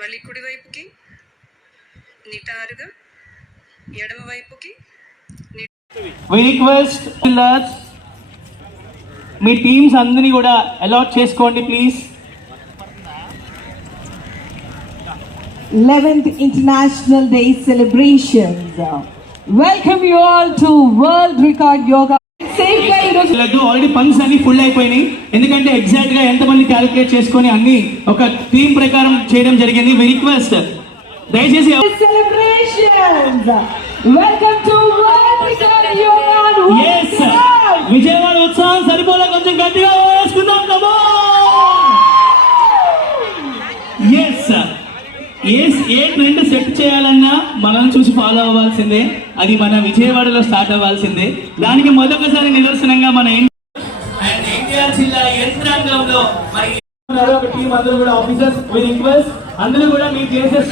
మళ్ళీ కుడివైపుకి నిటారుగా, ఎడమ వైపుకి. We request మీ టీమ్స్ అందరినీ కూడా అలాట్ చేసుకోండి please. 11th International Day celebrations. Welcome you all to World Record Yoga. Already పంక్స్ అన్ని ఫుల్ అయిపోయినాయి, ఎందుకంటే ఎగ్జాక్ట్ గా ఎంతమంది క్యాలిక్యులేట్ చేసుకొని అన్ని ఒక థీమ్ ప్రకారం చేయడం జరిగింది. వి రిక్వెస్ట్ దయచేసి celebrations. Welcome to World Record Yoga. Yes, Vijayawada ఉత్సవం సరిపోలే, కొంచెం గట్టిగా వేసుకుందాం. ఏ ట్రెండ్ సెట్ చేయాలన్నా మనల్ని చూసి ఫాలో అవ్వాల్సిందే, అది మన విజయవాడలో స్టార్ట్ అవ్వాల్సిందే. దానికి మొదటిసారి నిదర్శనంగా మన ఎన్టీఆర్ జిల్లా యంత్రాంగంలో మరి ఒక టీం అందరూ కూడా ఆఫీసర్స్ రిక్వెస్ట్ అందరూ కూడా మీ ప్లేసెస్